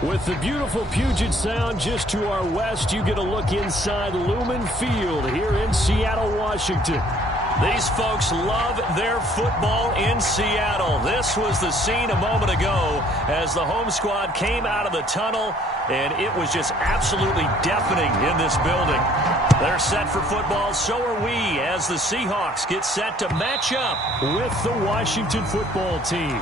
With the beautiful Puget Sound just to our west, you get a look inside Lumen Field here in Seattle, Washington. These folks love their football in Seattle. This was the scene a moment ago as the home squad came out of the tunnel, and it was just absolutely deafening in this building. They're set for football, so are we, as the Seahawks get set to match up with the Washington football team.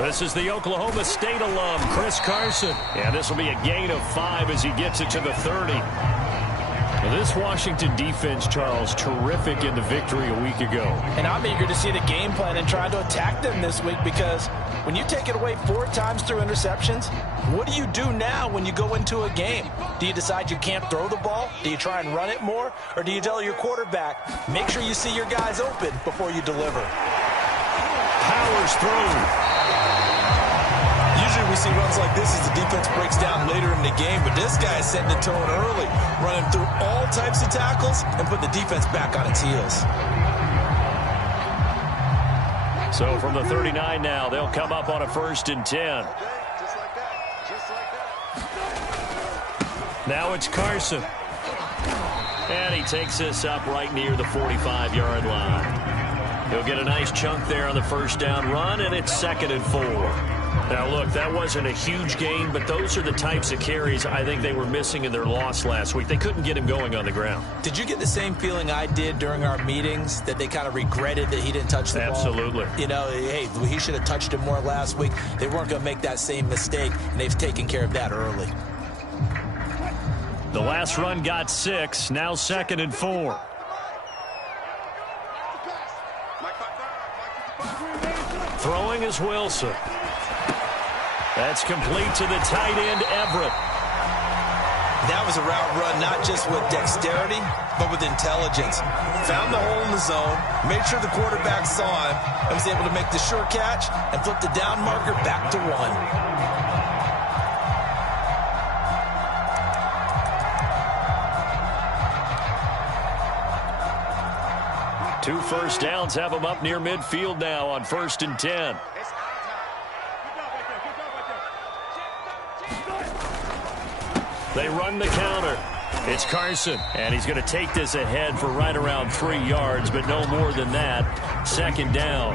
This is the Oklahoma State alum, Chris Carson. And this will be a gain of 5 as he gets it to the 30. Well, this Washington defense, Charles, terrific in the victory a week ago. And I'm eager to see the game plan and try to attack them this week, because when you take it away 4 times through interceptions, what do you do now when you go into a game? Do you decide you can't throw the ball? Do you try and run it more? Or do you tell your quarterback, make sure you see your guys open before you deliver? Powers through. Usually we see runs like this as the defense breaks down later in the game, but this guy is setting the tone early, running through all types of tackles and putting the defense back on its heels. So from the 39 now, they'll come up on a 1st and 10. Now it's Carson. And he takes this up right near the 45-yard line. He'll get a nice chunk there on the 1st down run, and it's 2nd and 4. Now, look, that wasn't a huge gain, but those are the types of carries I think they were missing in their loss last week. They couldn't get him going on the ground. Did you get the same feeling I did during our meetings, that they kind of regretted that he didn't touch the ball? Absolutely. You know, hey, he should have touched it more last week. They weren't going to make that same mistake, and they've taken care of that early. The last run got 6, now 2nd and 4. Throwing is Wilson. That's complete to the tight end, Everett. That was a route run not just with dexterity, but with intelligence. Found the hole in the zone, made sure the quarterback saw him, and was able to make the sure catch and flip the down marker back to 1. 2 first downs have them up near midfield now on 1st and 10. They run the counter. It's Carson, and he's going to take this ahead for right around 3 yards, but no more than that. 2nd down.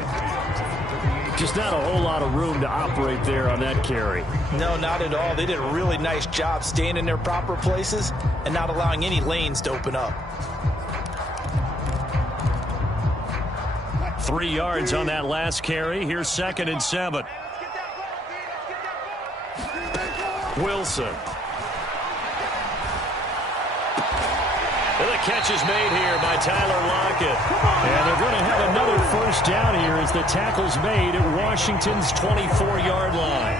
Just not a whole lot of room to operate there on that carry. No, not at all. They did a really nice job staying in their proper places and not allowing any lanes to open up. 3 yards on that last carry. Here's 2nd and 7. Wilson. The catch is made here by Tyler Lockett. And they're going to have another 1st down here as the tackle's made at Washington's 24-yard line.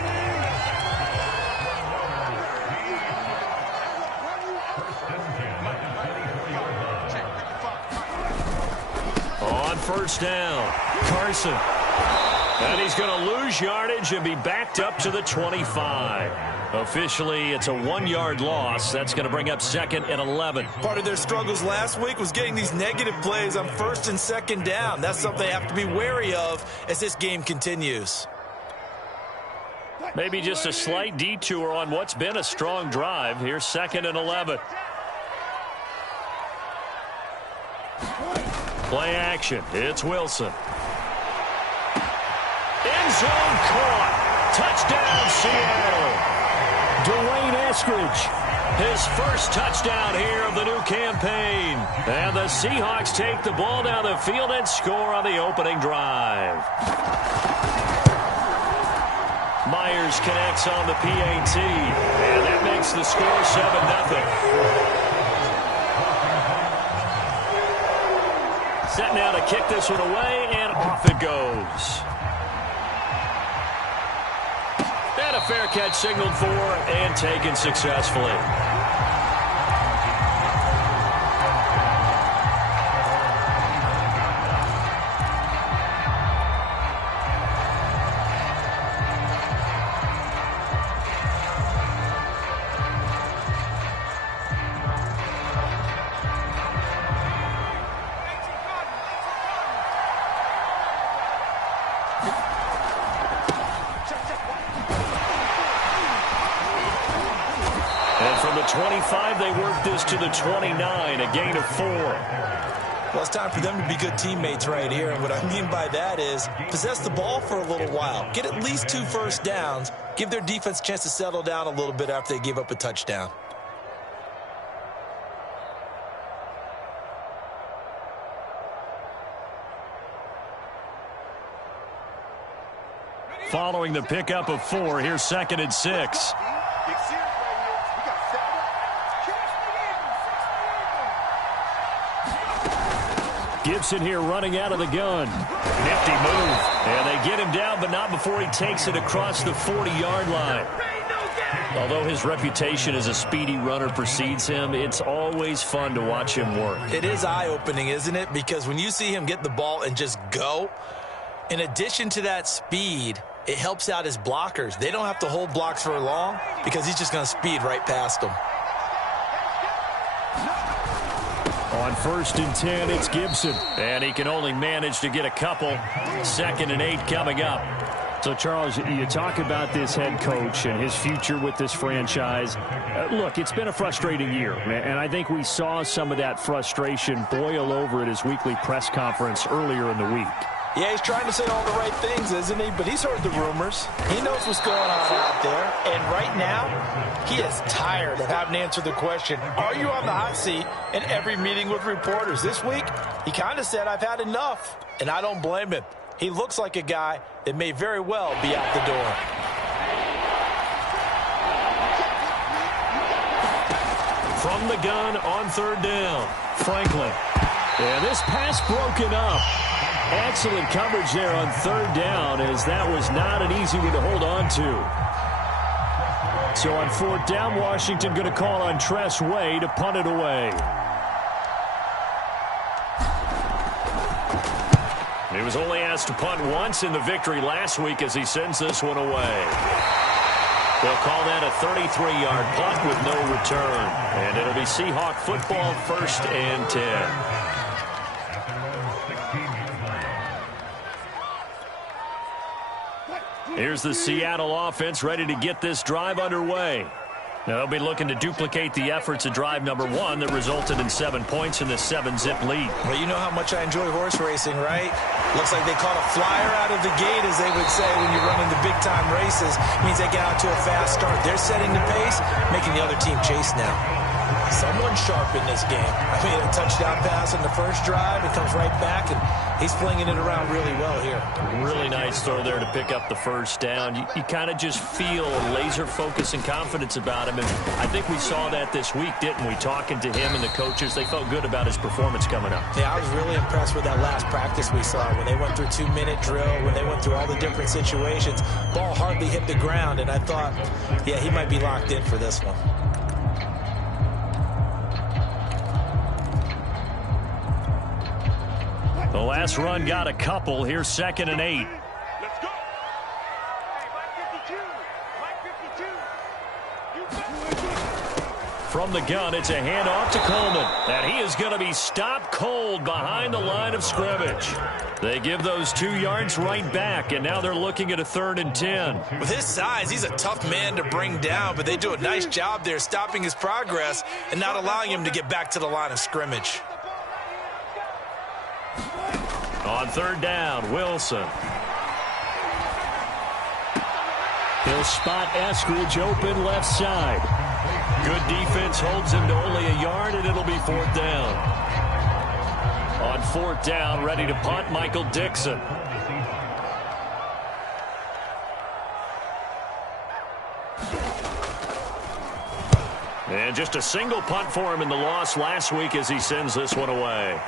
On 1st down, Carson. And he's going to lose yardage and be backed up to the 25. Officially, it's a 1-yard loss. That's going to bring up 2nd and 11. Part of their struggles last week was getting these negative plays on 1st and 2nd down. That's something they have to be wary of as this game continues. Maybe just a slight detour on what's been a strong drive. Here's 2nd and 11. Play action. It's Wilson. End zone caught. Touchdown, Seattle. Dwayne Eskridge. His 1st touchdown here of the new campaign. And the Seahawks take the ball down the field and score on the opening drive. Myers connects on the PAT. And that makes the score 7-0. Set now to kick this one away, and off it goes. And a fair catch signaled for and taken successfully. from the 25, they work this to the 29, a gain of 4. Well, it's time for them to be good teammates right here. And what I mean by that is possess the ball for a little while. Get at least 2 first downs. Give their defense a chance to settle down a little bit after they give up a touchdown. Following the pickup of 4, here's 2nd and 6. Gibson here running out of the gun. Nifty move. And they get him down, but not before he takes it across the 40-yard line. Although his reputation as a speedy runner precedes him, it's always fun to watch him work. It is eye-opening, isn't it? Because when you see him get the ball and just go, in addition to that speed, it helps out his blockers. They don't have to hold blocks for long because he's just going to speed right past them. On 1st and 10, it's Gibson. And he can only manage to get a couple. 2nd and 8 coming up. So, Charles, you talk about this head coach and his future with this franchise. Look, it's been a frustrating year, and I think we saw some of that frustration boil over at his weekly press conference earlier in the week. Yeah, he's trying to say all the right things, isn't he? But he's heard the rumors. He knows what's going on out there. And right now, he is tired of having to answer the question, are you on the hot seat, in every meeting with reporters. This week, he kind of said, I've had enough. And I don't blame him. He looks like a guy that may very well be out the door. From the gun on 3rd down, Franklin. And this pass broken up. Excellent coverage there on 3rd down, as that was not an easy one to hold on to. So on 4th down, Washington going to call on Tress Way to punt it away. He was only asked to punt once in the victory last week as he sends this one away. They'll call that a 33-yard punt with no return. And it'll be Seahawk football, 1st and 10. Here's the Seattle offense ready to get this drive underway. Now they'll be looking to duplicate the efforts of drive number 1 that resulted in 7 points in the 7-zip lead. Well, you know how much I enjoy horse racing, right? Looks like they caught a flyer out of the gate, as they would say when you're running the big-time races. It means they get out to a fast start. They're setting the pace, making the other team chase now. Someone's sharp in this game. I mean, a touchdown pass on the first drive. It comes right back, and he's flinging it around really well here. Really nice throw there to pick up the 1st down. You kind of just feel a laser focus and confidence about him. And I think we saw that this week, didn't we? Talking to him and the coaches, they felt good about his performance coming up. Yeah, I was really impressed with that last practice we saw when they went through 2-minute drill, when they went through all the different situations. Ball hardly hit the ground, and I thought, yeah, he might be locked in for this one. The last run got a couple. Here's 2nd and 8. Let's go. From the gun, it's a handoff to Coleman. And he is going to be stopped cold behind the line of scrimmage. They give those 2 yards right back, and now they're looking at a 3rd and 10. With his size, he's a tough man to bring down, but they do a nice job there stopping his progress and not allowing him to get back to the line of scrimmage. On 3rd down, Wilson. He'll spot Eskridge open left side. Good defense holds him to only a yard, and it'll be 4th down. On 4th down, ready to punt, Michael Dixon. And just a single punt for him in the loss last week as he sends this one away.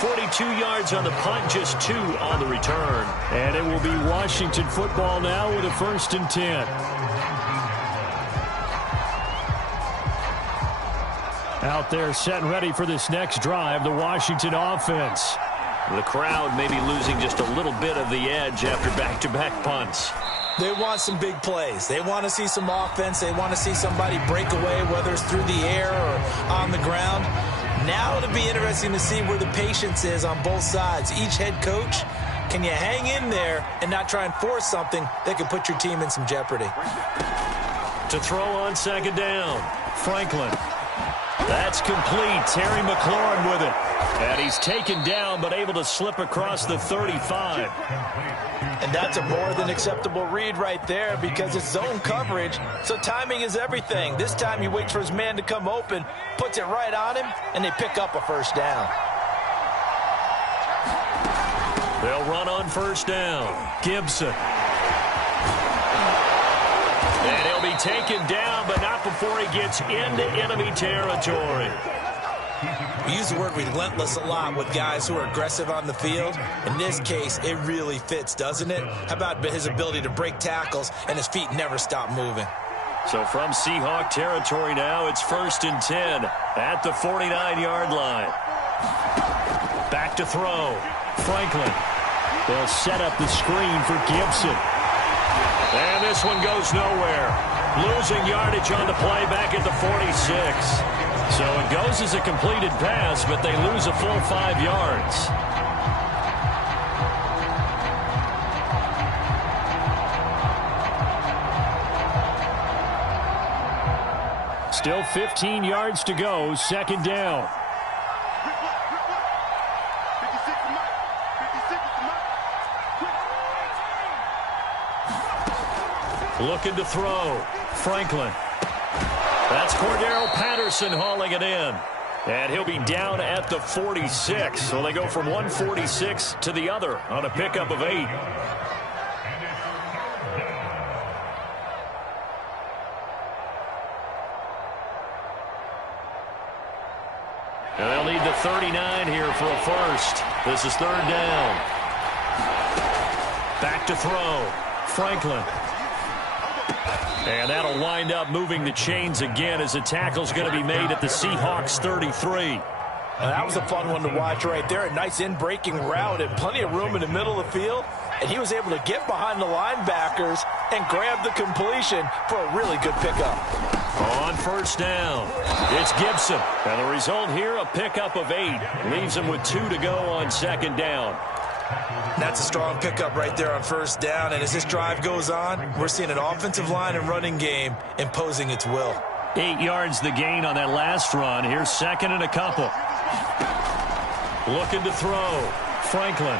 42 yards on the punt, just 2 on the return. And it will be Washington football now with a 1st and 10. Out there set and ready for this next drive, the Washington offense. The crowd may be losing just a little bit of the edge after back-to-back punts. They want some big plays. They want to see some offense. They want to see somebody break away, whether it's through the air or on the ground. Now it'll be interesting to see where the patience is on both sides. Each head coach, can you hang in there and not try and force something that could put your team in some jeopardy? To throw on second down. Franklin. That's complete. Terry McLaurin with it. And he's taken down but able to slip across the 35. And that's a more than acceptable read right there because it's zone coverage, so timing is everything. This time he waits for his man to come open, puts it right on him, and they pick up a first down. They'll run on first down. Gibson. And he'll be taken down, but not before he gets into enemy territory. We use the word relentless a lot with guys who are aggressive on the field. In this case, it really fits, doesn't it? How about his ability to break tackles and his feet never stop moving? So from Seahawk territory now, it's 1st and 10 at the 49-yard line. Back to throw. Franklin. They'll set up the screen for Gibson. And this one goes nowhere. Losing yardage on the play back at the 46. So it goes as a completed pass, but they lose a full 5 yards. Still 15 yards to go, second down. Looking to throw. Franklin. That's Cordero Patterson hauling it in. And he'll be down at the 46. So they go from 146 to the other on a pickup of 8. And they'll need the 39 here for a first. This is 3rd down. Back to throw. Franklin. And that'll wind up moving the chains again as the tackle's going to be made at the Seahawks 33. That was a fun one to watch right there. A nice in-breaking route and plenty of room in the middle of the field. And he was able to get behind the linebackers and grab the completion for a really good pickup. On first down, it's Gibson. And the result here, a pickup of 8. Leaves him with 2 to go on second down. That's a strong pickup right there on first down. And as this drive goes on, we're seeing an offensive line and running game imposing its will. 8 yards the gain on that last run. Here's 2nd and a couple. Looking to throw. Franklin.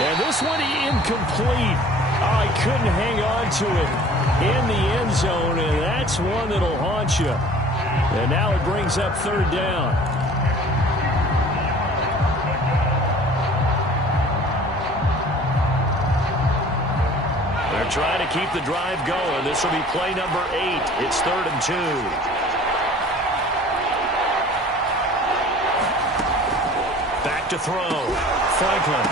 And this one incomplete. Oh, he couldn't hang on to it in the end zone, and that's one that'll haunt you. And now it brings up 3rd down. Trying to keep the drive going. This will be play number 8. It's 3rd and 2. Back to throw. Franklin.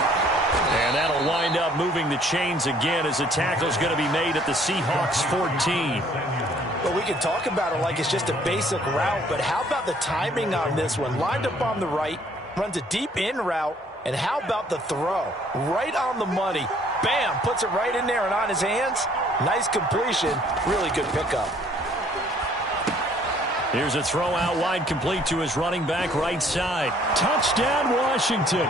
And that'll wind up moving the chains again as the tackle's going to be made at the Seahawks 14. Well, we can talk about it like it's just a basic route, but how about the timing on this one? Lined up on the right, runs a deep in route, and how about the throw? Right on the money. Bam, puts it right in there and on his hands. Nice completion, really good pickup. Here's a throw out wide, complete to his running back right side. Touchdown, Washington.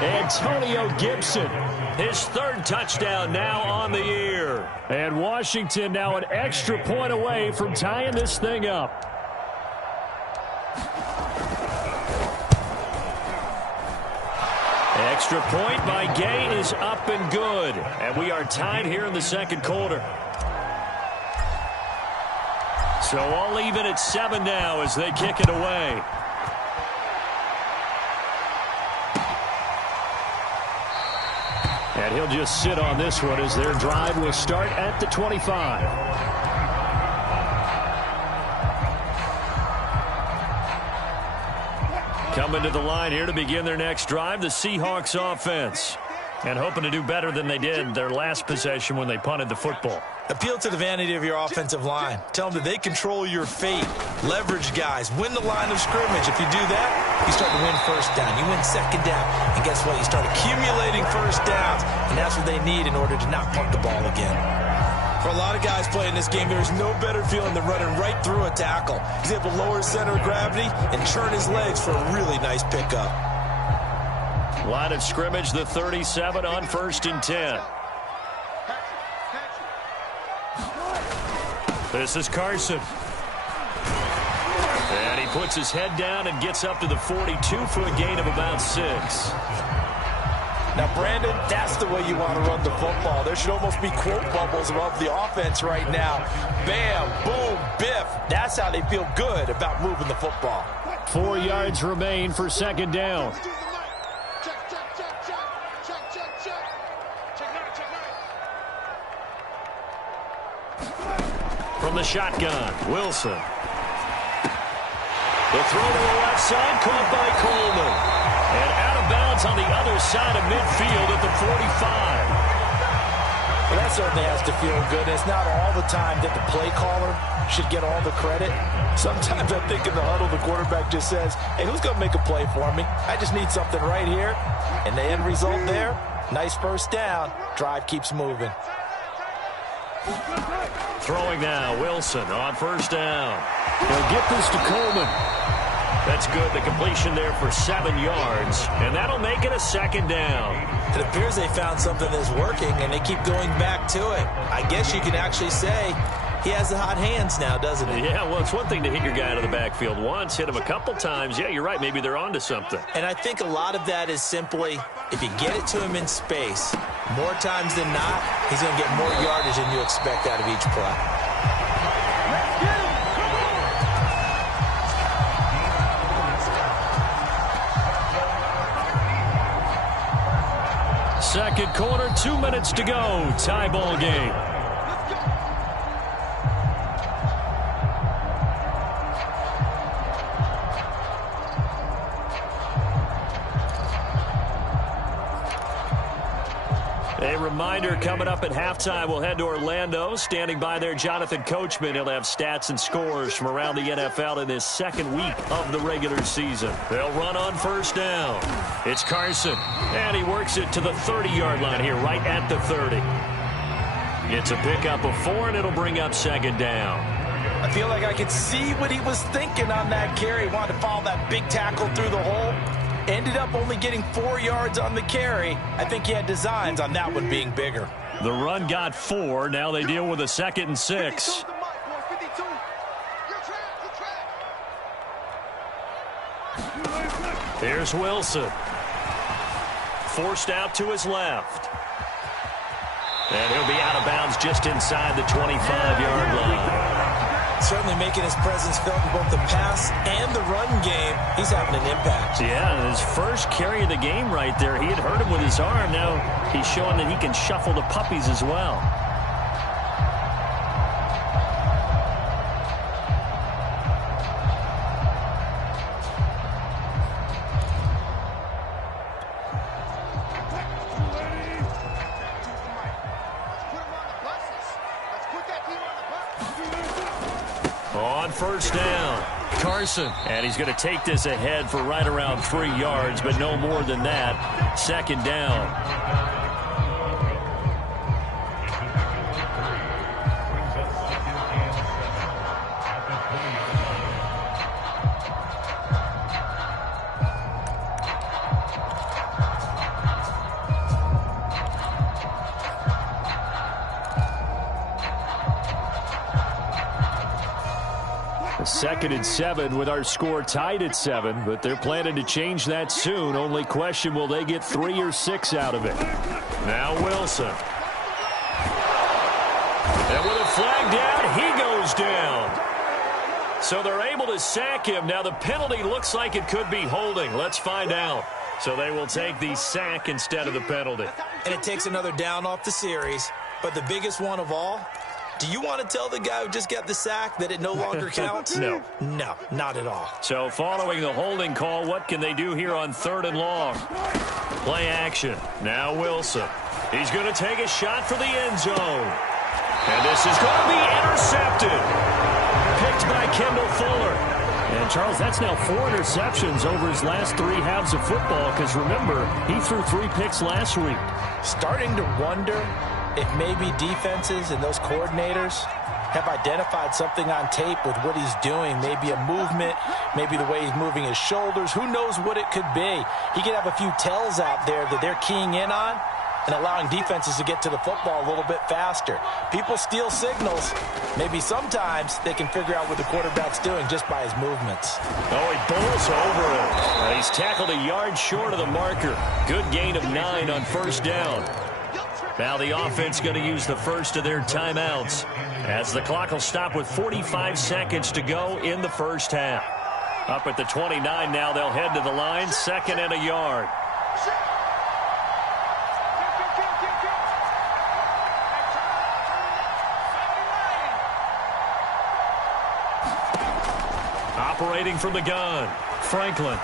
Antonio Gibson. His 3rd touchdown now on the year. And Washington now an extra point away from tying this thing up. Extra point by Gay is up and good. And we are tied here in the 2nd quarter. So all even at 7 now as they kick it away. And he'll just sit on this one as their drive will start at the 25. Coming to the line here to begin their next drive, the Seahawks offense. And hoping to do better than they did their last possession when they punted the football. Appeal to the vanity of your offensive line. Tell them that they control your fate. Leverage guys. Win the line of scrimmage. If you do that, you start to win first down. You win second down. And guess what? You start accumulating first downs. And that's what they need in order to not punt the ball again. For a lot of guys playing this game, there's no better feeling than running right through a tackle. He's able to lower his center of gravity and churn his legs for a really nice pickup. Line of scrimmage, the 37 on 1st and 10. This is Carson. And he puts his head down and gets up to the 42 for a gain of about 6. Now, Brandon, that's the way you want to run the football. There should almost be quote bubbles above the offense right now. Bam, boom, biff. That's how they feel good about moving the football. 4 yards remain for second down. From the shotgun, Wilson. The throw to the left side, caught by Coleman. And out of bounds on the other side of midfield at the 45. Well, that certainly has to feel good. It's not all the time that the play caller should get all the credit. Sometimes I think in the huddle, the quarterback just says, hey, who's going to make a play for me? I just need something right here. And the end result there, nice first down. Drive keeps moving. Throwing now, Wilson on first down. They'll get this to Coleman. That's good. The completion there for 7 yards. And that'll make it a second down. It appears they found something that's working, and they keep going back to it. I guess you can actually say he has the hot hands now, doesn't he? Yeah, well, it's one thing to hit your guy out of the backfield once, hit him a couple times. Yeah, you're right. Maybe they're onto something. And I think a lot of that is simply, if you get it to him in space, more times than not, he's going to get more yardage than you expect out of each play. Second quarter, 2 minutes to go. Tie ball game. A reminder, coming up at halftime, we'll head to Orlando. Standing by there, Jonathan Coachman. He'll have stats and scores from around the NFL in this second week of the regular season. They'll run on first down. It's Carson, and he works it to the 30-yard line here, right at the 30. It's a pickup of 4, and it'll bring up second down. I feel like I could see what he was thinking on that carry. He wanted to follow that big tackle through the hole. Ended up only getting 4 yards on the carry. I think he had designs on that one being bigger. The run got 4. Now they deal with a 2nd and 6. Here's Wilson. Forced out to his left. And he'll be out of bounds just inside the 25-yard line. Certainly making his presence felt in both the pass and the run game. He's having an impact. Yeah, his first carry of the game right there. He had hurt him with his arm. Now he's showing that he can shuffle the puppies as well. On first down, Carson. And he's going to take this ahead for right around 3 yards, but no more than that. Second down. Second and 7 with our score tied at 7, but they're planning to change that soon. Only question, will they get 3 or 6 out of it? Now Wilson. And with a flag down, he goes down. So they're able to sack him. Now the penalty looks like it could be holding. Let's find out. So they will take the sack instead of the penalty. And it takes another down off the series. But the biggest one of all, do you want to tell the guy who just got the sack that it no longer counts? No. No, not at all. So following the holding call, what can they do here on 3rd and long? Play action. Now Wilson. He's going to take a shot for the end zone. And this is going to be intercepted. Picked by Kendall Fuller. And, Charles, that's now 4 interceptions over his last 3 halves of football, because, remember, he threw 3 picks last week. Starting to wonder if maybe defenses and those coordinators have identified something on tape with what he's doing. Maybe a movement, maybe the way he's moving his shoulders. Who knows what it could be? He could have a few tells out there that they're keying in on. and allowing defenses to get to the football a little bit faster. People steal signals. Maybe sometimes they can figure out what the quarterback's doing just by his movements. Oh, he bowls over it. He's tackled a yard short of the marker. Good gain of 9 on first down. Now the offense going to use the first of their timeouts as the clock will stop with 45 seconds to go in the first half. Up at the 29 now, they'll head to the line, 2nd and a yard. Operating from the gun, Franklin.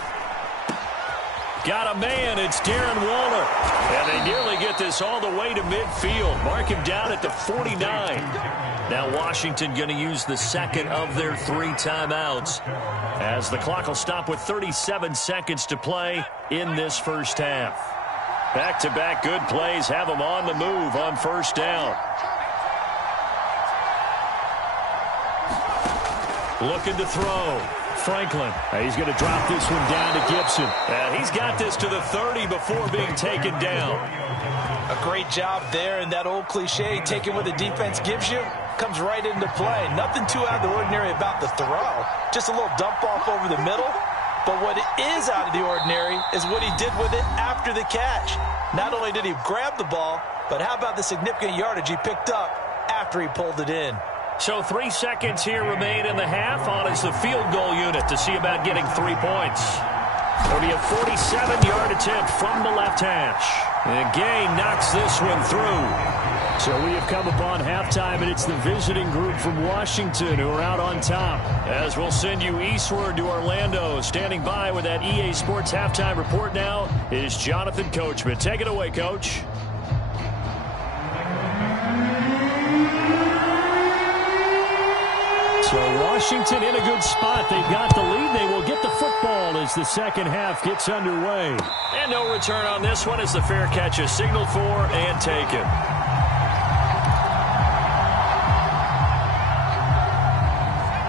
Got a man, it's Darren Waller. And they nearly get this all the way to midfield. Mark him down at the 49. Now Washington going to use the second of their 3 timeouts as the clock will stop with 37 seconds to play in this first half. Back-to-back good plays have them on the move on first down. Looking to throw. Franklin. He's going to drop this one down to Gibson. And he's got this to the 30 before being taken down. A great job there, and that old cliche, taking what the defense gives you, comes right into play. Nothing too out of the ordinary about the throw. Just a little dump off over the middle. But what is out of the ordinary is what he did with it after the catch. Not only did he grab the ball, but how about the significant yardage he picked up after he pulled it in. So 3 seconds here remain in the half. On is the field goal unit to see about getting 3 points. It'll be a 47-yard attempt from the left hash. And Gay knocks this one through. So we have come upon halftime, and it's the visiting group from Washington who are out on top. As we'll send you eastward to Orlando. Standing by with that EA Sports halftime report now is Jonathan Coachman. Take it away, Coach. So Washington in a good spot. They've got the lead. They will get the football as the second half gets underway. And no return on this one as the fair catch is signaled for and taken.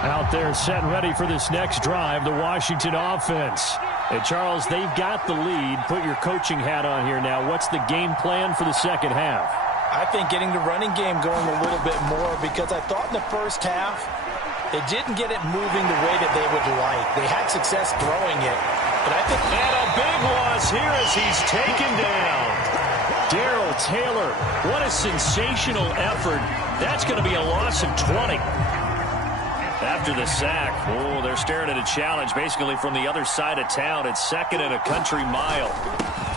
Out there set and ready for this next drive, the Washington offense. And Charles, they've got the lead. Put your coaching hat on here now. What's the game plan for the second half? I think getting the running game going a little bit more, because I thought in the first half they didn't get it moving the way that they would like. They had success throwing it, but I think... And a big loss here as he's taken down. Darrell Taylor, what a sensational effort. That's going to be a loss of 20. After the sack, oh, they're staring at a challenge basically from the other side of town. It's 2nd and a country mile.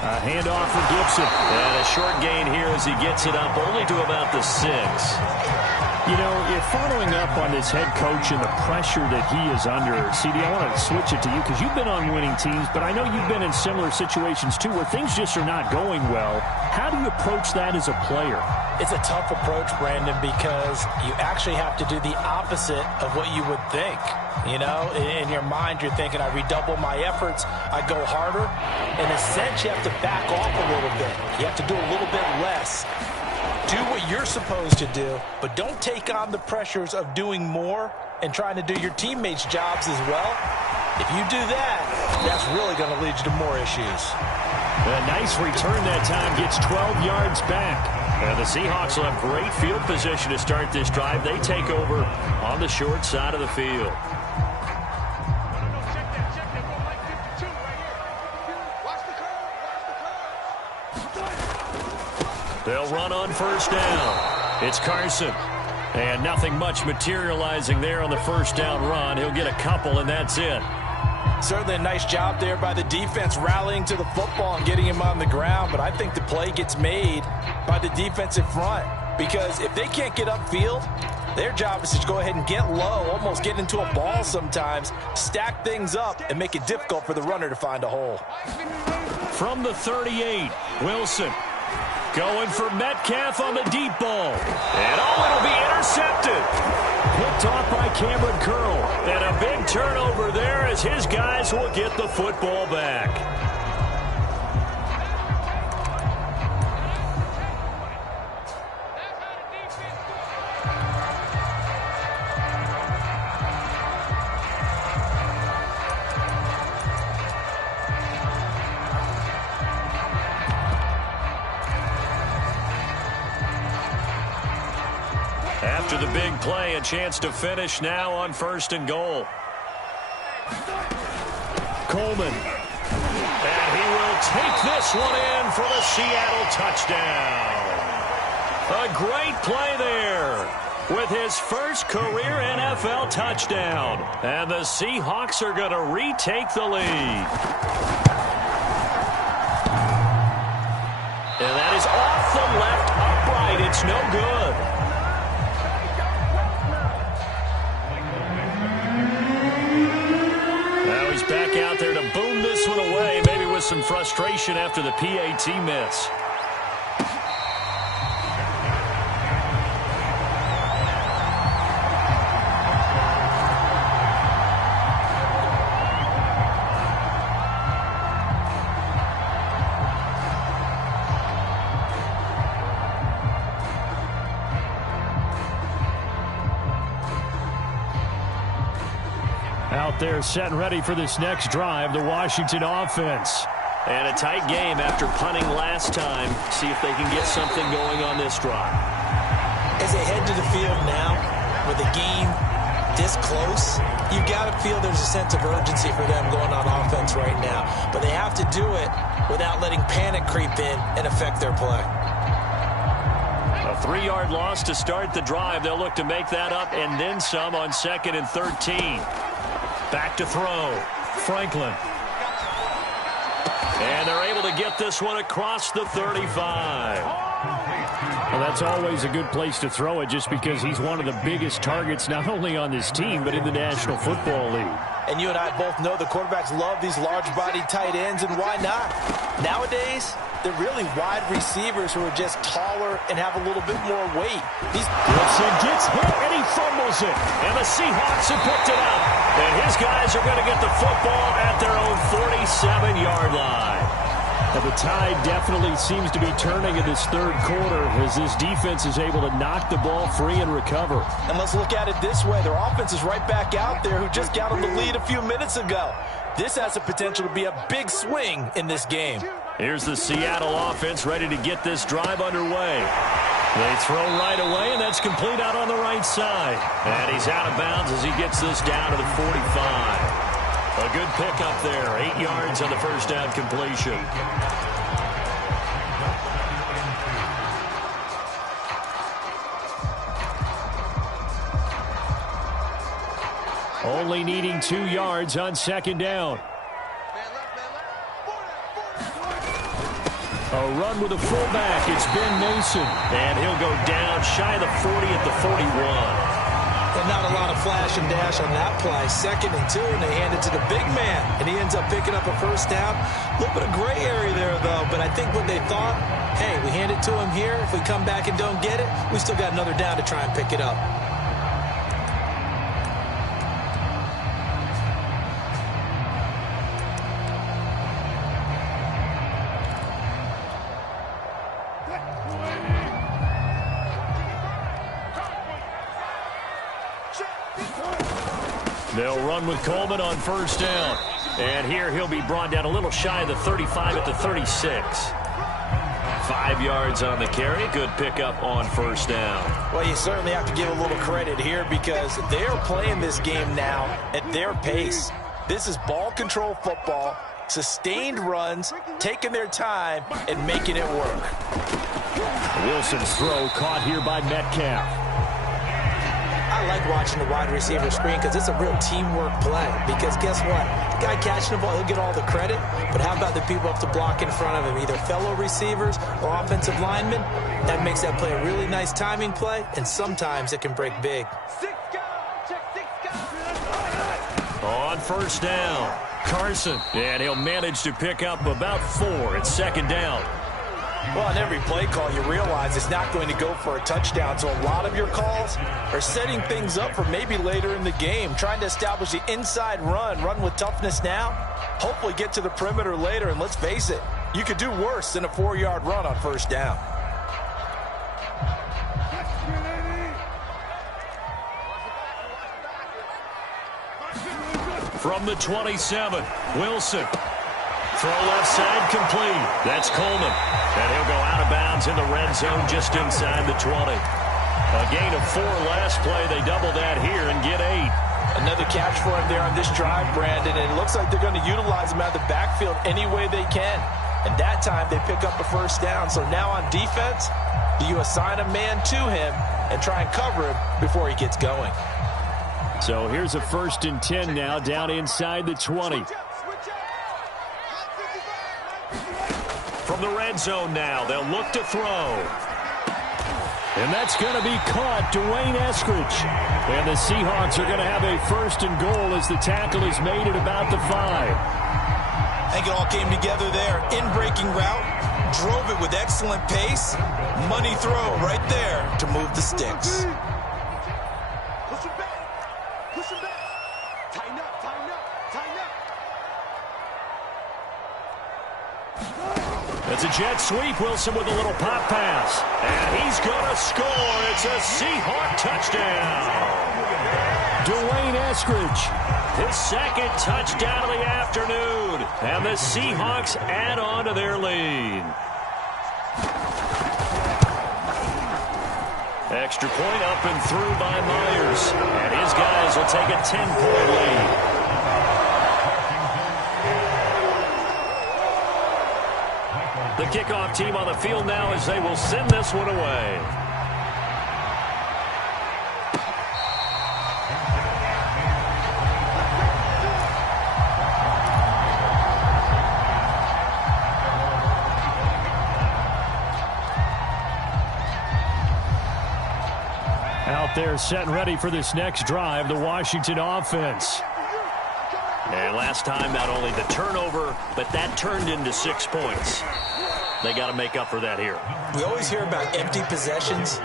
A handoff for Gibson. And a short gain here as he gets it up only to about the 6. You know, if following up on this head coach and the pressure that he is under, CD, I want to switch it to you because you've been on winning teams, but I know you've been in similar situations too where things just are not going well. How do you approach that as a player? It's a tough approach, Brandon, because you actually have to do the opposite of what you would think. You know, in your mind, you're thinking, I redouble my efforts, I go harder. In a sense, you have to back off a little bit. You have to do a little bit less. Do what you're supposed to do, but don't take on the pressures of doing more and trying to do your teammates' jobs as well. If you do that, that's really going to lead you to more issues. A nice return that time, gets 12 yards back. And the Seahawks will have great field position to start this drive. They take over on the short side of the field. They'll run on first down. It's Carson. And nothing much materializing there on the first down run. He'll get a couple, and that's it. Certainly a nice job there by the defense rallying to the football and getting him on the ground. But I think the play gets made by the defensive front. Because if they can't get upfield, their job is to go ahead and get low, almost get into a ball sometimes, stack things up, and make it difficult for the runner to find a hole. From the 38, Wilson. Going for Metcalf on the deep ball. And it'll be intercepted. Picked off by Cameron Curl. And a big turnover there as his guys will get the football back. After the big play, a chance to finish now on 1st and goal. Coleman. And he will take this one in for the Seattle touchdown. A great play there with his first career NFL touchdown. And the Seahawks are going to retake the lead. And that is off the left upright. It's no good. Now he's back out there to boom this one away, maybe with some frustration after the PAT miss. Out there set and ready for this next drive, the Washington offense. And a tight game after punting last time. See if they can get something going on this drive. As they head to the field now, with the game this close, you've got to feel there's a sense of urgency for them going on offense right now. But they have to do it without letting panic creep in and affect their play. A 3-yard loss to start the drive. They'll look to make that up and then some on 2nd and 13. Back to throw. Franklin. And they're able to get this one across the 35. Well, that's always a good place to throw it just because he's one of the biggest targets not only on this team but in the National Football League. And you and I both know the quarterbacks love these large-bodied tight ends, and why not? Nowadays, they're really wide receivers who are just taller and have a little bit more weight. Wilson gets hit, and he fumbles it. And the Seahawks have picked it up. And his guys are going to get the football at their own 47-yard line. And the tide definitely seems to be turning in this third quarter as this defense is able to knock the ball free and recover. And let's look at it this way. Their offense is right back out there who just got on the lead a few minutes ago. This has the potential to be a big swing in this game. Here's the Seattle offense ready to get this drive underway. They throw right away, and that's complete out on the right side. And he's out of bounds as he gets this down to the 45. A good pickup there, 8 yards on the first down completion. Only needing 2 yards on 2nd down. A run with a fullback. It's Ben Mason. And he'll go down shy of the 40 at the 41. And not a lot of flash and dash on that play. 2nd and 2, and they hand it to the big man. And he ends up picking up a first down. A little bit of gray area there, though. But I think what they thought, hey, we hand it to him here. If we come back and don't get it, we still got another down to try and pick it up. They'll run with Coleman on first down. And here he'll be brought down a little shy of the 35 at the 36. 5 yards on the carry. Good pickup on first down. Well, you certainly have to give a little credit here because they're playing this game now at their pace. This is ball control football, sustained runs, taking their time, and making it work. Wilson's throw caught here by Metcalf. I like watching the wide receiver screen because it's a real teamwork play. Because guess what? The guy catching the ball, he'll get all the credit. But how about the people up to block in front of him, either fellow receivers or offensive linemen? That makes that play a really nice timing play, and sometimes it can break big. On first down, Carson. And he'll manage to pick up about 4 at 2nd down. Well, on every play call, you realize it's not going to go for a touchdown. So a lot of your calls are setting things up for maybe later in the game, trying to establish the inside run with toughness now, hopefully get to the perimeter later. And let's face it, you could do worse than a 4-yard run on first down. From the 27, Wilson. Throw left side complete. That's Coleman. And he'll go out of bounds in the red zone just inside the 20. A gain of 4 last play. They double that here and get 8. Another catch for him there on this drive, Brandon, and it looks like they're going to utilize him out of the backfield any way they can. And that time they pick up a first down. So now on defense, do you assign a man to him and try and cover him before he gets going? So here's a 1st and 10 now, down inside the 20. From the red zone now, they'll look to throw. And that's going to be caught, Dwayne Eskridge. And the Seahawks are going to have a 1st and goal as the tackle is made at about the 5. I think it all came together there. In-breaking route, drove it with excellent pace. Money throw right there to move the sticks. Push him back. Push him back. Tighten up, tighten up, tighten up. It's a jet sweep. Wilson with a little pop pass. And he's going to score. It's a Seahawk touchdown. Dwayne Eskridge. His 2nd touchdown of the afternoon. And the Seahawks add on to their lead. Extra point up and through by Myers. And his guys will take a 10-point lead. The kickoff team on the field now as they will send this one away. Out there set and ready for this next drive, the Washington offense. And last time, not only the turnover, but that turned into 6 points. They got to make up for that here. We always hear about empty possessions,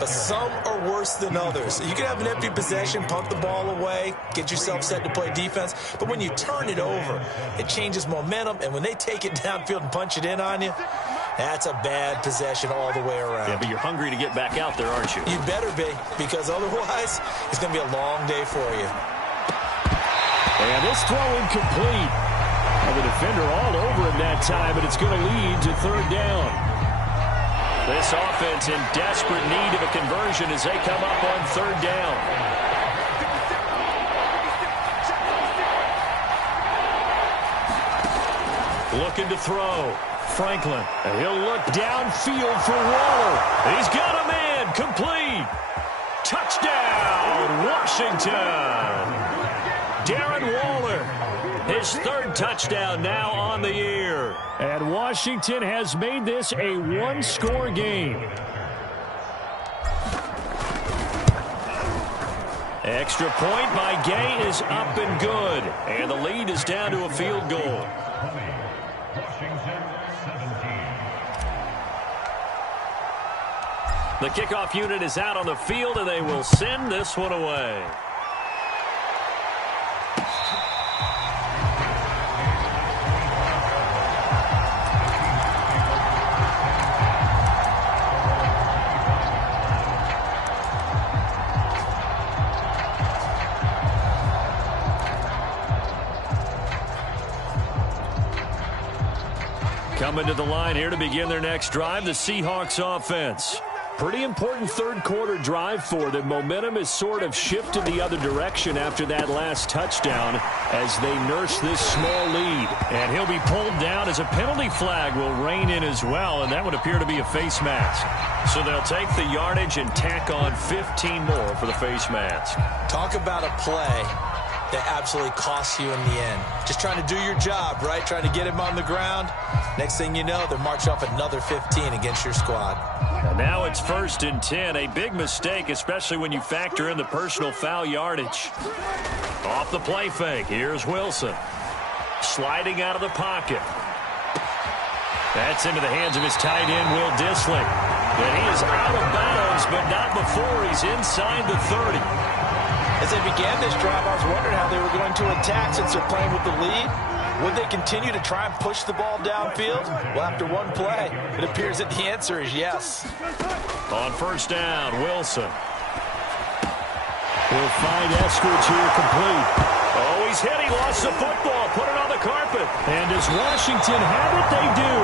but some are worse than others. You can have an empty possession, punt the ball away, get yourself set to play defense, but when you turn it over, it changes momentum, and when they take it downfield and punch it in on you, that's a bad possession all the way around. Yeah, but you're hungry to get back out there, aren't you? You better be, because otherwise, it's going to be a long day for you. And this throw incomplete. And the defender all over him that time, but it's going to lead to 3rd down. This offense in desperate need of a conversion as they come up on 3rd down. Looking to throw. Franklin. And he'll look downfield for Waller. He's got him in. Complete. Touchdown, Washington. Darren Waller, his 3rd touchdown now on the year. And Washington has made this a 1-score game. Extra point by Gay is up and good. And the lead is down to a field goal. The kickoff unit is out on the field, and they will send this one away. Coming to the line here to begin their next drive, the Seahawks offense. Pretty important 3rd quarter drive for them. Momentum has sort of shifted the other direction after that last touchdown as they nurse this small lead. And he'll be pulled down as a penalty flag will rein in as well, and that would appear to be a face mask. So they'll take the yardage and tack on 15 more for the face mask. Talk about a play that absolutely costs you in the end. Just trying to do your job, right? Trying to get him on the ground. Next thing you know, they'll march off another 15 against your squad. And now it's 1st and 10. A big mistake, especially when you factor in the personal foul yardage. Off the play fake. Here's Wilson. Sliding out of the pocket. That's into the hands of his tight end, Will Dissly. And he is out of bounds, but not before he's inside the 30. As they began this drive, I was wondering how they were going to attack since they're playing with the lead. Would they continue to try and push the ball downfield? Well, after one play, it appears that the answer is yes. On 1st down, Wilson. He'll find Eskridge here complete. Oh, he's hit. He lost the football. Put it on the carpet. And does Washington have it? They do.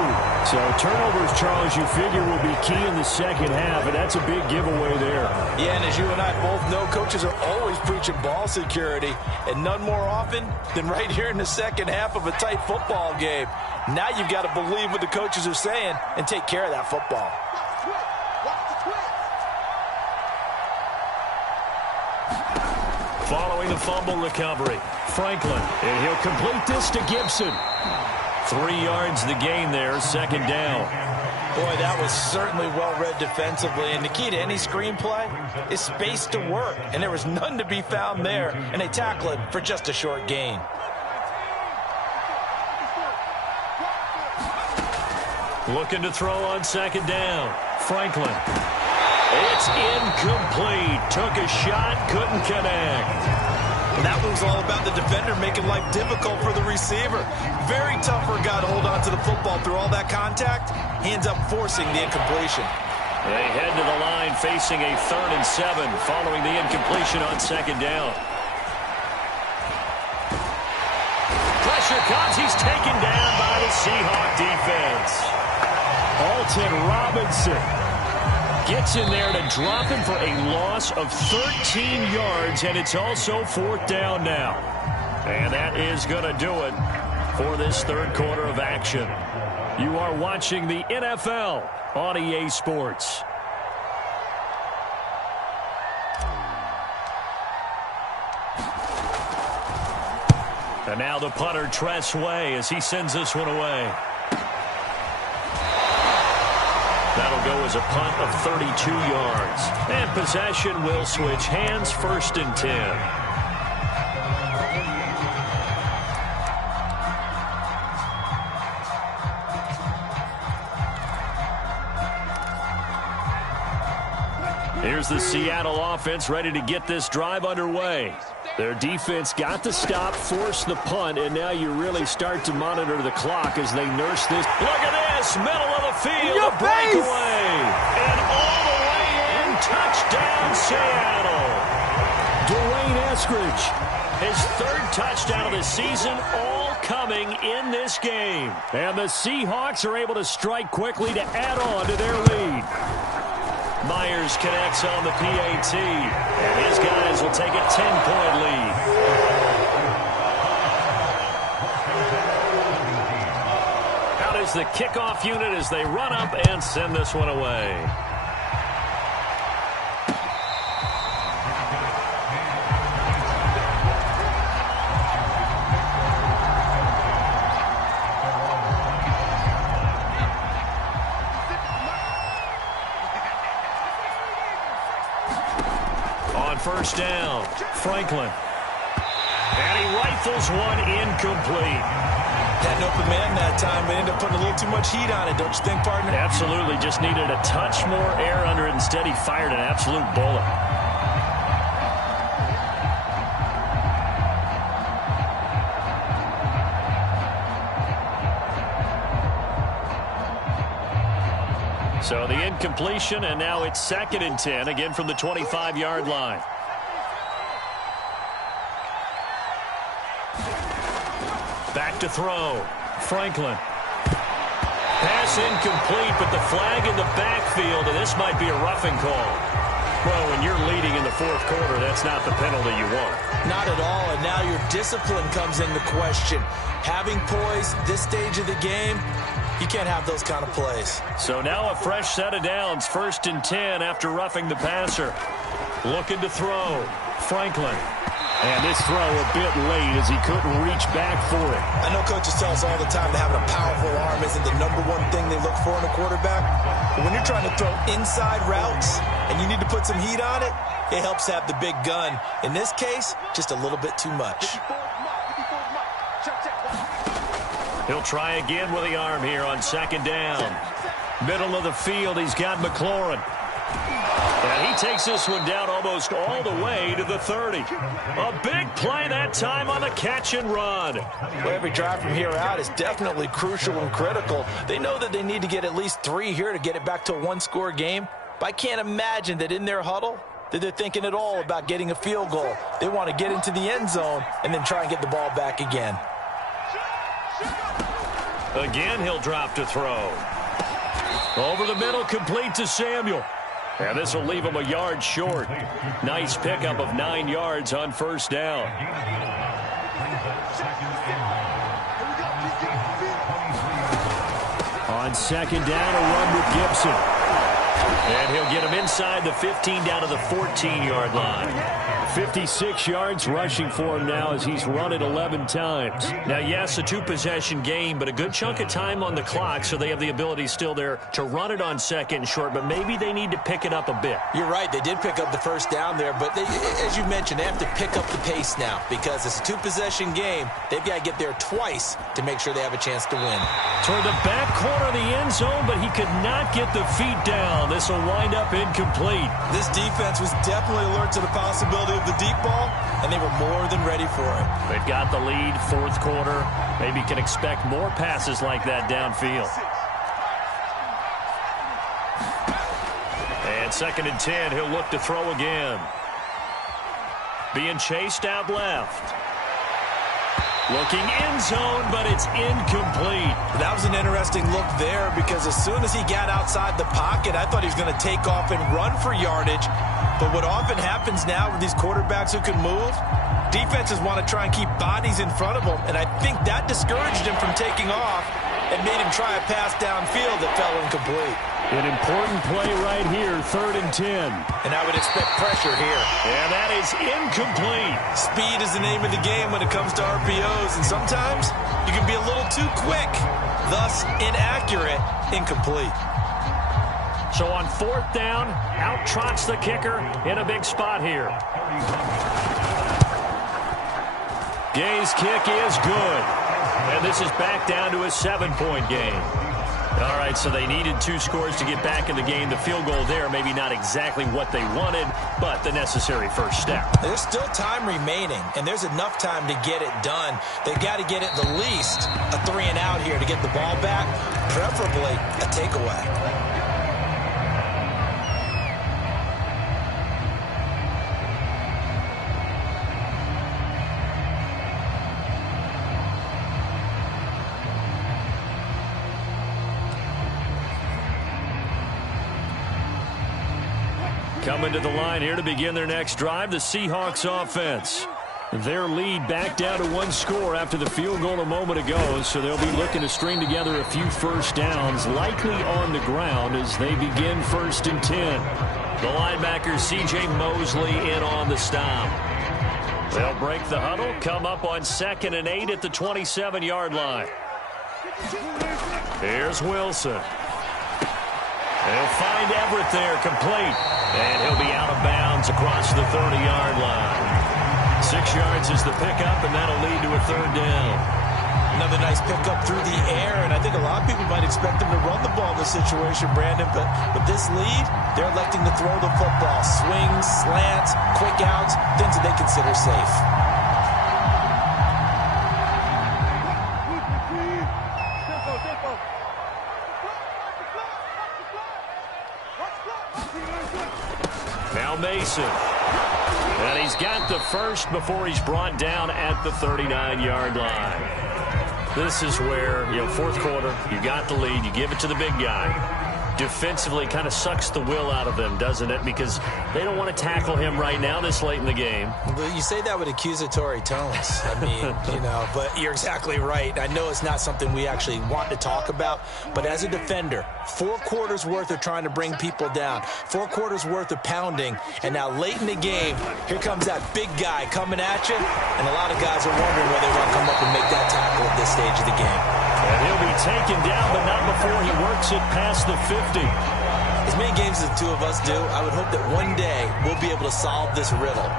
So turnovers, Charles, you figure will be key in the second half, and that's a big giveaway there. Yeah, and as you and I both know, coaches are always preaching ball security, and none more often than right here in the second half of a tight football game. Now you've got to believe what the coaches are saying and take care of that football. Following the fumble recovery, Franklin. And he'll complete this to Gibson. 3 yards the gain there, second down. Boy, that was certainly well-read defensively, and the key to any screenplay is space to work, and there was none to be found there, and they tackle it for just a short gain. Looking to throw on second down, Franklin. It's incomplete. Took a shot, couldn't connect. That was all about the defender making life difficult for the receiver. Very tough for a guy to hold on to the football through all that contact. He ends up forcing the incompletion. They head to the line facing a 3rd and 7 following the incompletion on second down. Pressure comes. He's taken down by the Seahawk defense. Alton Robinson gets in there to drop him for a loss of 13 yards, and it's also 4th down now. And that is going to do it for this third quarter of action. You are watching the NFL on EA Sports. And now the punter, Tress Way, as he sends this one away. That'll go as a punt of 32 yards. And possession will switch hands, 1st and 10. Here's the Seattle offense ready to get this drive underway. Their defense got the stop, forced the punt, and now you really start to monitor the clock as they nurse this. Look at this, middle of the field, a breakaway. And all the way in, touchdown Seattle. Dwayne Eskridge. His 3rd touchdown of the season, all coming in this game. And the Seahawks are able to strike quickly to add on to their lead. Myers connects on the PAT, and his guys will take a 10-point lead. Out is the kickoff unit as they run up and send this one away. First down, Franklin. And he rifles one incomplete. Had an open man that time, but ended up putting a little too much heat on it, don't you think, partner? Absolutely, just needed a touch more air under it. Instead, he fired an absolute bullet. So the incompletion, and now it's 2nd and 10, again from the 25-yard line. Back to throw. Franklin. Pass incomplete, but the flag in the backfield, and this might be a roughing call. Well, when you're leading in the 4th quarter, that's not the penalty you want. Not at all, and now your discipline comes into question. Having poise this stage of the game, you can't have those kind of plays. So now a fresh set of downs, 1st and 10 after roughing the passer. Looking to throw. Franklin. And this throw a bit late as he couldn't reach back for it. I know coaches tell us all the time that having a powerful arm isn't the #1 thing they look for in a quarterback. But when you're trying to throw inside routes and you need to put some heat on it, it helps have the big gun. In this case, just a little bit too much. He'll try again with the arm here on 2nd down. Middle of the field, he's got McLaurin. And he takes this one down almost all the way to the 30. A big play that time on the catch and run. Well, every drive from here out is definitely crucial and critical. They know that they need to get at least 3 here to get it back to a 1-score game. But I can't imagine that in their huddle, that they're thinking at all about getting a field goal. They want to get into the end zone and then try and get the ball back again. Again, he'll drop to throw. Over the middle, complete to Samuel. And this will leave him a yard short. Nice pickup of 9 yards on first down. On second down, a run with Gibson. And he'll get him inside the 15 down to the 14-yard line. 56 yards rushing for him now as he's run it 11 times. Now, yes, a 2-possession game, but a good chunk of time on the clock, so they have the ability still there to run it on second and short, but maybe they need to pick it up a bit. You're right. They did pick up the first down there, but as you mentioned, they have to pick up the pace now because it's a 2-possession game. They've got to get there twice to make sure they have a chance to win. Toward the back corner of the end zone, but he could not get the feet down. This will wind up incomplete. This defense was definitely alert to the possibility of the deep ball, and they were more than ready for it. They've got the lead, fourth quarter. Maybe can expect more passes like that downfield. And second and 10, he'll look to throw again. Being chased out left. Looking end zone, but it's incomplete. That was an interesting look there because as soon as he got outside the pocket, I thought he was going to take off and run for yardage. But what often happens now with these quarterbacks who can move, defenses want to try and keep bodies in front of them, and I think that discouraged him from taking off and made him try a pass downfield that fell incomplete. An important play right here, 3rd and 10. And I would expect pressure here. And that is incomplete. Speed is the name of the game when it comes to RPOs, and sometimes you can be a little too quick, thus inaccurate, incomplete. So on 4th down, out trots the kicker in a big spot here. Gay's kick is good. And this is back down to a 7-point game. All right, so they needed 2 scores to get back in the game. The field goal there, maybe not exactly what they wanted, but the necessary first step. There's still time remaining, and there's enough time to get it done. They've got to get at the least a 3-and-out here to get the ball back, preferably a takeaway. Coming to the line here to begin their next drive, the Seahawks offense. Their lead back down to 1 score after the field goal a moment ago, so they'll be looking to string together a few first downs, likely on the ground as they begin 1st and 10. The linebacker C.J. Mosley in on the stop. They'll break the huddle, come up on 2nd and 8 at the 27-yard line. Here's Wilson. They'll find Everett there, complete. And he'll be out of bounds across the 30-yard line. 6 yards is the pickup, and that'll lead to a 3rd down. Another nice pickup through the air, and I think a lot of people might expect them to run the ball in this situation, Brandon, but with this lead, they're electing to throw the football. Swings, slants, quick outs, things that they consider safe. Now Mason. And he's got the first before he's brought down at the 39-yard line. This is where, 4th quarter, you got the lead, you give it to the big guy. Defensively kind of sucks the will out of them, doesn't it? Because they don't want to tackle him right now this late in the game. Well, you say that with accusatory tones. I mean, but you're exactly right. I know it's not something we actually want to talk about, but as a defender, 4 quarters worth of trying to bring people down, 4 quarters worth of pounding, and now late in the game, here comes that big guy coming at you, and a lot of guys are wondering whether they want to come up and make that tackle at this stage of the game. And he'll be taken down, but not before he works it past the 50. As many games as the 2 of us do, I would hope that one day we'll be able to solve this riddle.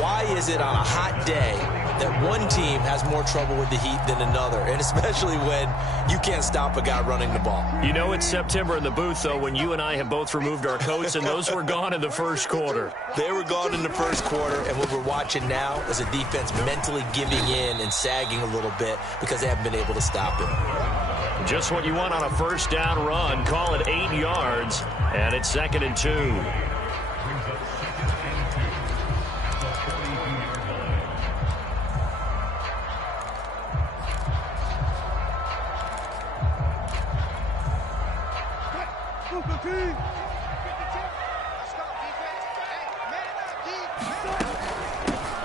Why is it on a hot day that one team has more trouble with the heat than another, and especially when you can't stop a guy running the ball? It's September in the booth, though, when you and I have both removed our coats, and those were gone in the 1st quarter. They were gone in the 1st quarter, and what we're watching now is a defense mentally giving in and sagging a little bit because they haven't been able to stop it. Just what you want on a 1st down run. Call it 8 yards, and it's 2nd and 2.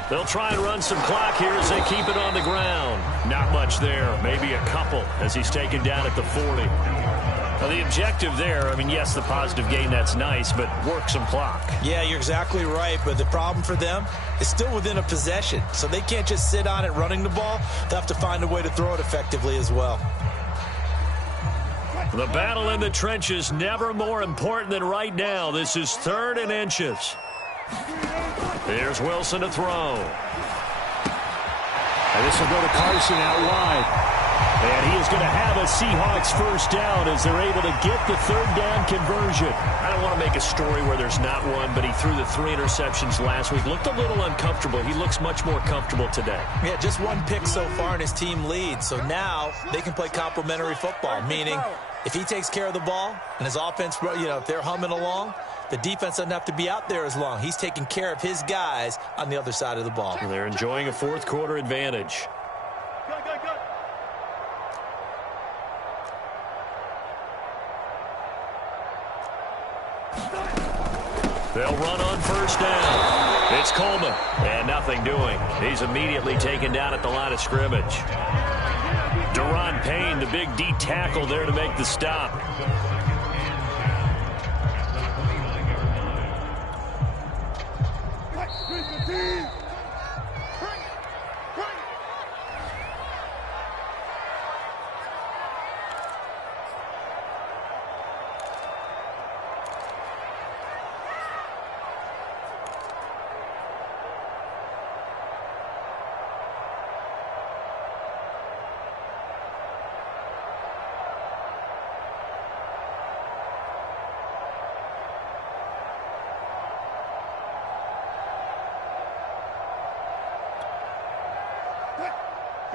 They'll try and run some clock here as they keep it on the ground. Not much there. Maybe a couple as he's taken down at the 40. Now, the objective there, I mean, yes, the positive gain, that's nice, but work some clock. Yeah, you're exactly right, but the problem for them is still within a possession, so they can't just sit on it running the ball. They'll have to find a way to throw it effectively as well. The battle in the trenches, never more important than right now. This is 3rd and inches. Here's Wilson to throw. And this will go to Carson out wide. And he is going to have a Seahawks first down as they're able to get the 3rd down conversion. I don't want to make a story where there's not one, but he threw the 3 interceptions last week. Looked a little uncomfortable. He looks much more comfortable today. Yeah, just 1 pick so far and his team leads. So now they can play complementary football, meaning if he takes care of the ball and his offense, if they're humming along, the defense doesn't have to be out there as long. He's taking care of his guys on the other side of the ball. And they're enjoying a 4th quarter advantage. They'll run on first down. It's Coleman. And nothing doing. He's immediately taken down at the line of scrimmage. Deron Payne, the big D tackle there to make the stop.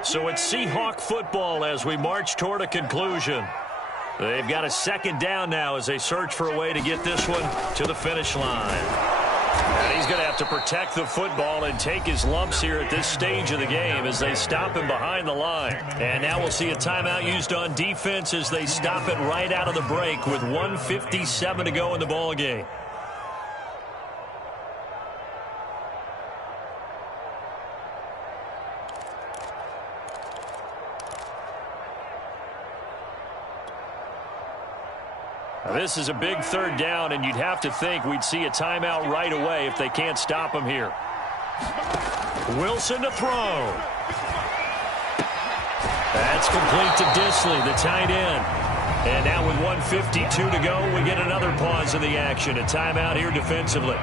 So it's Seahawk football as we march toward a conclusion. They've got a 2nd down now as they search for a way to get this one to the finish line. And he's going to have to protect the football and take his lumps here at this stage of the game as they stop him behind the line. And now we'll see a timeout used on defense as they stop it right out of the break with 1:57 to go in the ball game. This is a big 3rd down, and you'd have to think we'd see a timeout right away if they can't stop him here. Wilson to throw. That's complete to Disley, the tight end. And now with 1:52 to go, we get another pause in the action. A timeout here defensively.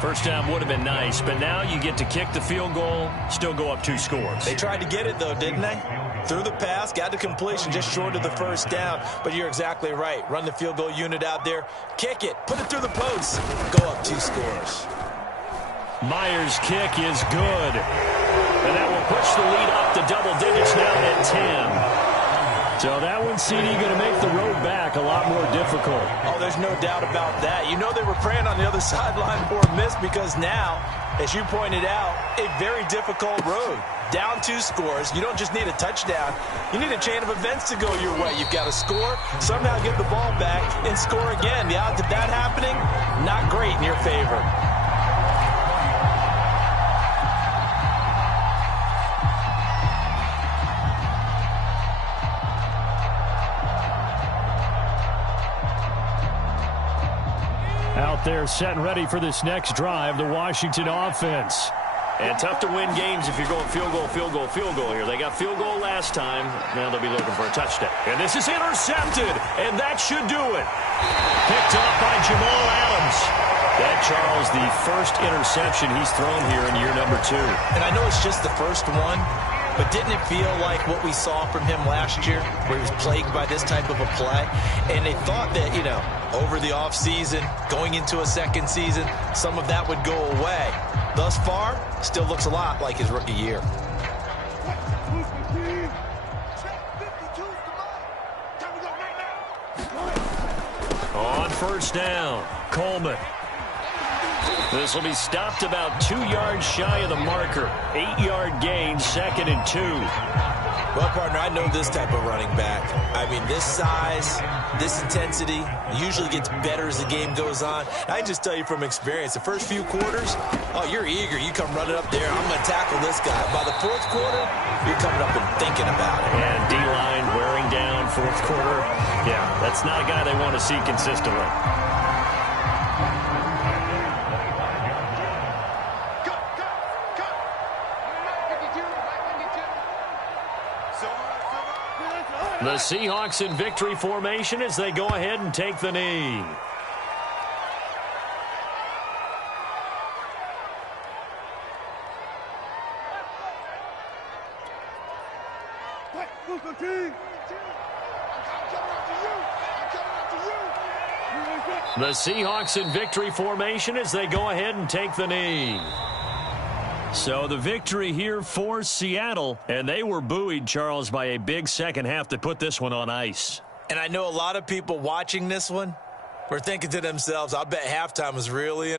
First down would have been nice, but now you get to kick the field goal, still go up 2 scores. They tried to get it, though, didn't they? Threw the pass, got the completion, just short of the first down. But you're exactly right. Run the field goal unit out there. Kick it. Put it through the posts. Go up 2 scores. Myers' kick is good. And that will push the lead up to double digits now at 10. So that one, CD, going to make the road back a lot more difficult. Oh, there's no doubt about that. You know they were praying on the other sideline for a miss because now, as you pointed out, a very difficult road. Down 2 scores. You don't just need a touchdown. You need a chain of events to go your way. You've got to score, somehow get the ball back, and score again. The odds of that happening, not great in your favor. Out there set and ready for this next drive, the Washington offense. And tough to win games if you're going field goal, field goal, field goal here. They got field goal last time. Now they'll be looking for a touchdown. And this is intercepted, and that should do it. Picked up by Jamal Adams. That, Charles, the first interception he's thrown here in year number 2. And I know it's just the first one, but didn't it feel like what we saw from him last year, where he was plagued by this type of a play? And they thought that, over the offseason, going into a 2nd season, some of that would go away. Thus far, still looks a lot like his rookie year. On first down, Coleman. This will be stopped about 2 yards shy of the marker. 8-yard gain, 2nd and 2. Well, partner, I know this type of running back. I mean, this size, this intensity usually gets better as the game goes on. I can just tell you from experience, the first few quarters, oh, you're eager. You come running up there, I'm going to tackle this guy. By the fourth quarter, you're coming up and thinking about it. And D-line wearing down fourth quarter. Yeah, that's not a guy they want to see consistently. The Seahawks in victory formation as they go ahead and take the knee. The Seahawks in victory formation as they go ahead and take the knee. So the victory here for Seattle, and they were buoyed, Charles, by a big second half that put this one on ice. And I know a lot of people watching this one were thinking to themselves, I bet halftime was really